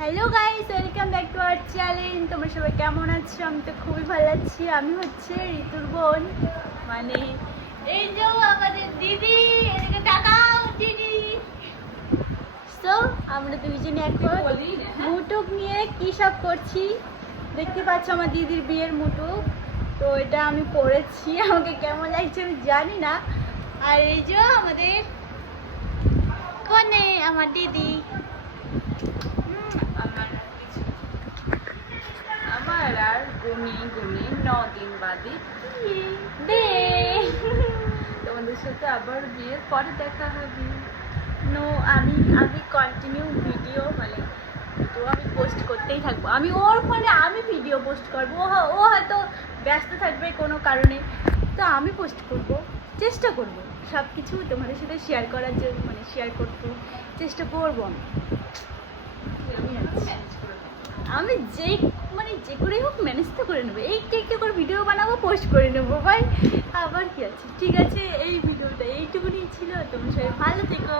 Hello guys, welcome back to our channel. তোমরা সবাই কেমন আছো? আমি তো খুবই ভালো আছি। আমি হচ্ছে ঋতুর বোন, মানে এই যে আমাদের দিদি। এদিকে তাকাও দিদি। তো আমরা দুইজনে এখন মুটুক নিয়ে কি সব করছি দেখতে পাচ্ছ। আমার দিদির বিয়ের মুটুক, তো এটা আমি পরেছি। আমাকে কেমন লাগছে আমি জানি না। আর এই যে আমাদের কোনে আমার দিদি। আমার আর ঘুমিয়ে 9 দিন বাদে তোমাদের সাথে আবার বিয়ের পরে দেখা হবে। আমি কন্টিনিউ ভিডিও আমি পোস্ট করতেই থাকবো। ওর ফোনে আমি ভিডিও পোস্ট করবো, ও হয়তো ব্যস্ত থাকবে কোনো কারণে, তো আমি পোস্ট করব, চেষ্টা করব সব কিছু তোমাদের সাথে শেয়ার করার জন্য, শেয়ার করতে চেষ্টা করবো। আমি যে করেই হোক ম্যানেজ তো করে নেবো। একটু করে ভিডিও বানাবো, পোস্ট করে নেবো ভাই, আবার কি আছে। ঠিক আছে, এই ভিডিওটা এইটুকুনি ছিল। তোমরা সবাই ভালো থেকো।